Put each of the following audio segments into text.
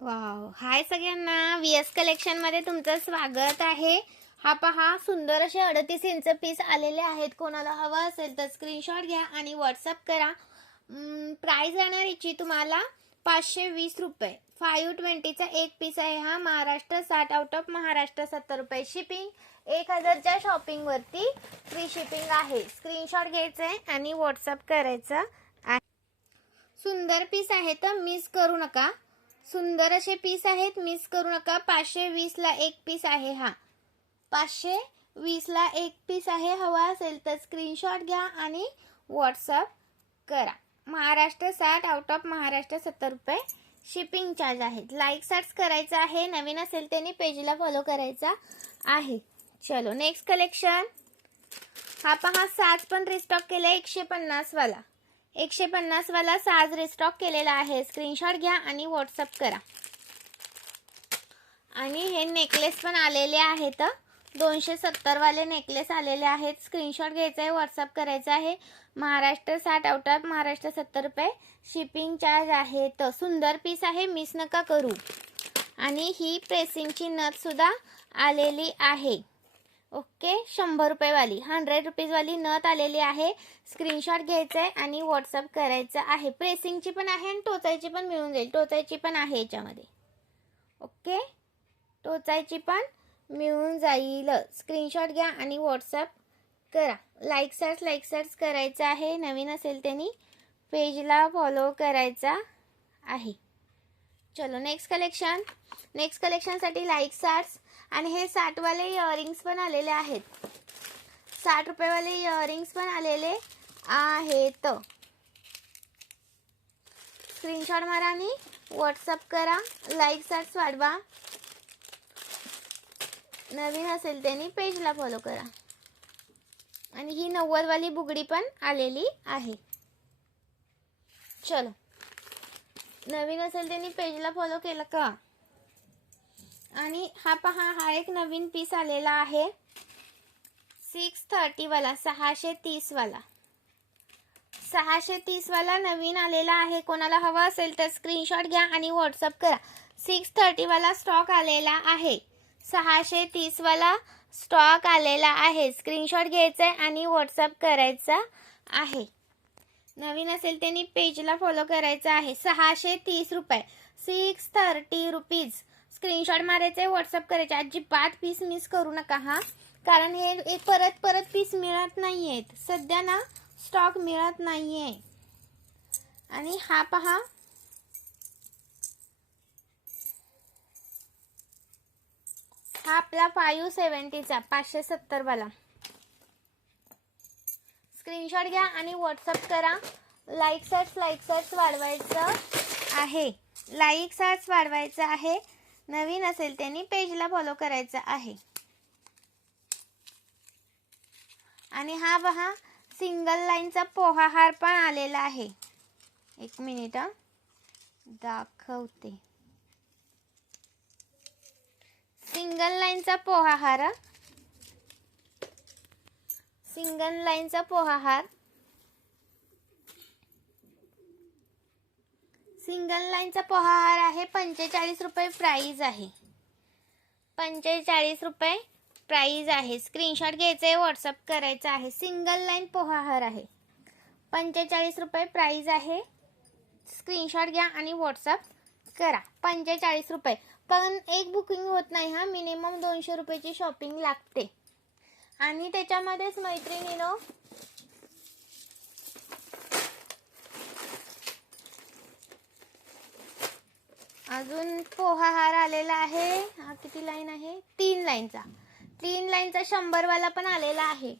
Wow, हाय सगळ्यांना, VS collection मध्ये तुमचं स्वागत आहे. हा पहा, सुंदर असे 38 इंच पीस आलेले आहेत. कोणाला हवा असेल तर स्क्रीनशॉट घ्या आणि व्हॉट्सअप करा. प्राइस राहणार याची तुम्हाला 520 रुपये. 520चा एक पीस आहे हा. महाराष्ट्र 60, आउट ऑफ महाराष्ट्र 70 रुपये. शिपिंग 1000च्या शॉपिंगवरती फ्री शिपिंग आहे. स्क्रीनशॉट घ्यायचा आहे आणि व्हॉट्सअप करायचा आहे. सुंदर पीस आहे तर मिस करू नका. सुंदर असे पीस आहेत, मिस करू नका. 520ला एक पीस आहे हा. 520ला एक पीस आहे. हवा असेल तर स्क्रीनशॉट घ्या आणि व्हॉट्सअप करा. महाराष्ट्र 60, आउट ऑफ महाराष्ट्र 70 रुपये शिपिंग चार्ज आहेत. लाईक सर्च करायचं आहे. नवीन असेल त्यांनी पेजला फॉलो करायचा आहे. चलो नेक्स्ट कलेक्शन. हा पहा, साज पण रिस्टॉक केले 150 वाला. 150 वाला साज रिस्टॉक केलेला आहे. स्क्रीनशॉट घ्या आणि व्हॉट्सअप करा. आणि हे नेकलेस पण आलेले आहेत. 270 वाले नेकलेस आलेले आहेत. स्क्रीनशॉट घ्यायचा आहे, व्हॉट्सअप करायचा आहे. महाराष्ट्र 60, आउट ऑफ महाराष्ट्र 70 रुपये शिपिंग चार्ज आहे. तर सुंदर पीस आहे, मिस नका करू. आणि ही प्रेसिंगची नथ सुद्धा आलेली आहे. ओके, 100 रुपये वाली, 100 रुपीज वाली नथ आलेली आहे. स्क्रीनशॉट घ्यायचा आहे आणि व्हॉट्सअप करायचं आहे. प्रेसिंगची पण आहे आणि टोचायची पण मिळून जाईल. टोचायची पण आहे याच्यामध्ये. ओके, टोचायची पण मिळून जाईल. स्क्रीनशॉट घ्या आणि व्हॉट्सअप करा. लाईक सर्च करायचं आहे. नवीन असेल त्यांनी पेजला फॉलो करायचा आहे. चलो नेक्स्ट कलेक्शन. नेक्स्ट कलेक्शनसाठी लाईक सर्च. आणि हे 60 वाले इयरिंग्स पण आलेले आहेत. 60 रुपये वाले इयरिंग्स पण आलेले आहेत. स्क्रीनशॉट मारा आणि व्हॉट्सअप करा. लाईक सर्च वाढवा. नवीन असेल त्यांनी पेजला फॉलो करा. आणि ही 90 वाली बुगडी पण आलेली आहे. चलो, नवीन असेल त्यांनी पेजला फॉलो केलं का. आणि हा पहा, हा एक नवीन पीस आलेला आहे. 630 वाला, 630 वाला. 630 वाला नवीन आलेला आहे. कोणाला हवा असेल तर स्क्रीनशॉट घ्या आणि व्हॉट्सअप करा. 630 वाला स्टॉक आलेला आहे. 630 वाला स्टॉक आलेला आहे. स्क्रीनशॉट घ्यायचा आहे आणि व्हॉट्सअप करायचा आहे. नवीन असेल त्यांनी पेजला फॉलो करायचा आहे. 630 रुपये, 630 रुपीज. स्क्रीनशॉट मारायचे, व्हॉट्सअप करायचे. अजिबात पीस मिस करू नका हा. कारण हे परत पीस मिळत नाहीयेत सध्या ना, स्टॉक मिळत नाहीये. आणि हा पहा, हा आपला 570चा 570 वाला. स्क्रीनशॉट घ्या आणि व्हॉट्सअप करा. लाईक सर्च वाढवायचं आहे. लाईक सर्च वाढवायचं आहे. नवीन असेल त्यांनी पेजला फॉलो करायचं आहे. आणि हा पहा, सिंगल लाईनचा पोहा हार पण आलेला आहे. एक मिनिट दाखवते. सिंगल लाईनचा पोहा हार. सिंगल लाईनचा पोहा हार. सिंगल लाईनचा पोहा हार आहे. 45 रुपये प्राइस आहे. 45 रुपये प्राइस आहे. स्क्रीनशॉट घ्यायचा आहे, व्हॉट्सअप करायचा आहे. सिंगल लाईन पोहा हार आहे. 45 रुपये प्राइस आहे. स्क्रीनशॉट घ्या आणि व्हॉट्सअप करा. 45 रुपये. पण एक बुकिंग होत नाही हा. मिनिमम 200 रुपयाची शॉपिंग लागते. आणि त्याच्यामध्येच मैत्रिणीनो, अजून पोहा हार आलेला आहे. हा किती लाईन आहे? 3 लाईनचा. 3 लाईनचा 100 वाला पण आलेला आहे.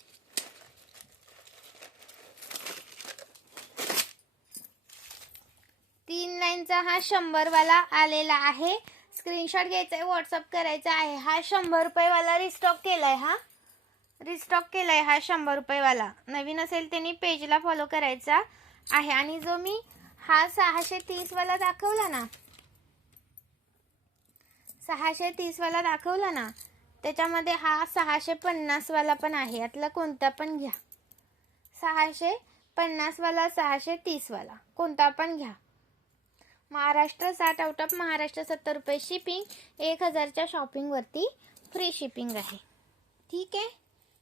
तीन लाईनचा हा 100 वाला आलेला आहे. स्क्रीनशॉट घ्यायचा आहे, व्हॉट्सअप करायचा आहे. हा 100 रुपये वाला रिस्टॉक केलाय. हा रिस्टॉक केलाय हा 100 रुपये वाला. नवीन असेल त्यांनी पेजला फॉलो करायचा आहे. आणि जो मी हा 630 वाला दाखवला ना, 630 वाला दाखवला ना, त्याच्यामध्ये हा 650 वाला पण आहे. यातला कोणता पण घ्या. 650 वाला, 630 वाला कोणता पण घ्या. महाराष्ट्र 60 आउट ऑफ महाराष्ट्र 70 रुपये शिपिंग. 1000च्या शॉपिंगवरती फ्री शिपिंग आहे. ठीक आहे.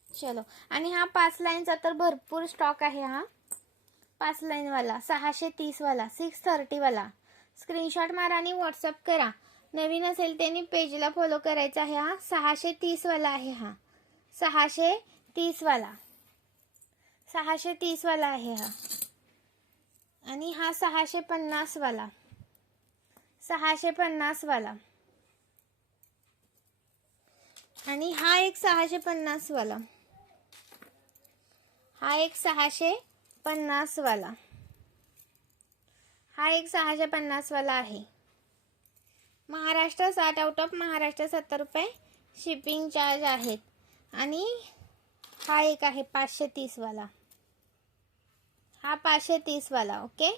चलो, आणि हा 5 लाईनचा तर भरपूर स्टॉक आहे. हा 5 लाईनवाला 630 वाला 630 वाला स्क्रीनशॉट मारा आणि व्हॉट्सअप करा. नवीन असेल त्यांनी पेजला फॉलो करायचा आहे. हा 630 वाला आहे. हा 630 वाला 630 वाला आहे हा. आणि हा 650 वाला 650 वाला. आणि हा एक 650 वाला. हा एक 650 वाला. हा एक 650 वाला आहे. महाराष्ट्र 60 आउट ऑफ महाराष्ट्र 70 रुपये शिपिंग चार्ज आहेत. आणि हा एक आहे 530 वाला. हा 530 वाला. ओके,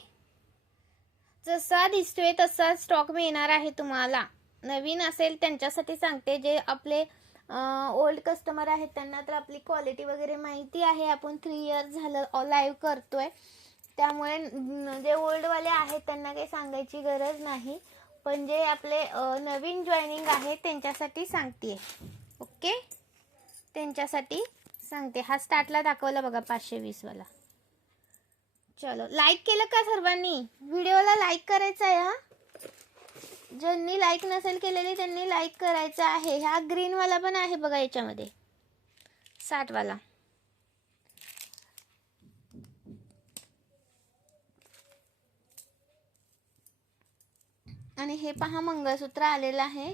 जसा दिसतोय तसा स्टॉक मिळणार आहे तुम्हाला. नवीन असेल त्यांच्यासाठी सांगते, जे आपले ओल्ड कस्टमर आहेत त्यांना तर आपली क्वालिटी वगैरे माहिती आहे. आपण 3 इयर्स झालं लाईव्ह करतोय, त्यामुळे जे ओल्डवाले आहेत त्यांना काही सांगायची गरज नाही. पण जे आपले नवीन जॉईनिंग आहे त्यांच्यासाठी सांगते. ओके, त्यांच्यासाठी सांगते. हा स्टार्टला दाखवला बघा 520 वाला. चलो, लाईक केलं का सर्वांनी? व्हिडिओला लाईक करायचं आहे. हा, ज्यांनी लाईक नसेल केलेली त्यांनी लाईक करायचं आहे. हा ग्रीन वाला पण आहे बघा याच्यामध्ये 60 वाला. आणि हे पहा मंगळसूत्र आलेलं आहे.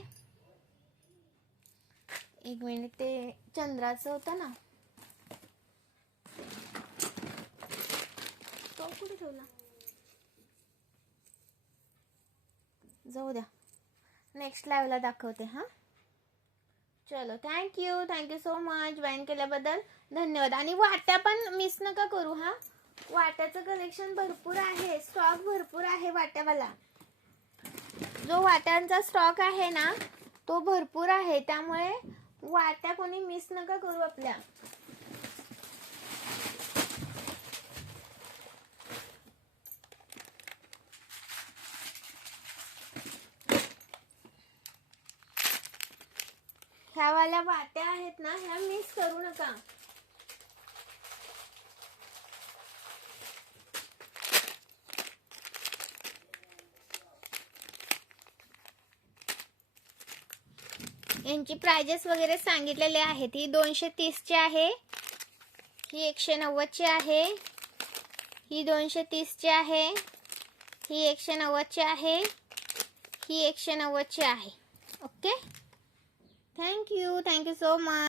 एक मिनिट, ते चंद्राचं होतं ना, तो कुठे ठेवला? जाऊ द्या, नेक्स्ट लाईव्हला दाखवते. हा, चलो, थँक्यू सो मच. जॉईन केल्याबद्दल धन्यवाद. आणि वाट्या पण मिस नका करू. हा, वाट्याचं कलेक्शन भरपूर आहे, स्टॉक भरपूर आहे वाट्यावाला. जो वाट्यांचा स्टॉक आहे ना तो भरपूर आहे, त्यामुळे वाट्या कोणी मिस नका करू आपल्या. ह्या वाल्या वाट्या आहेत ना, ह्या मिस करू नका. यांची प्राइजेस वगैरे सांगितलेले आहेत. ही 230 ची आहे, ही 190 ची आहे, ही 230 ची आहे, ही 190 ची आहे, ही 190 ची आहे. Okay, thank you so much.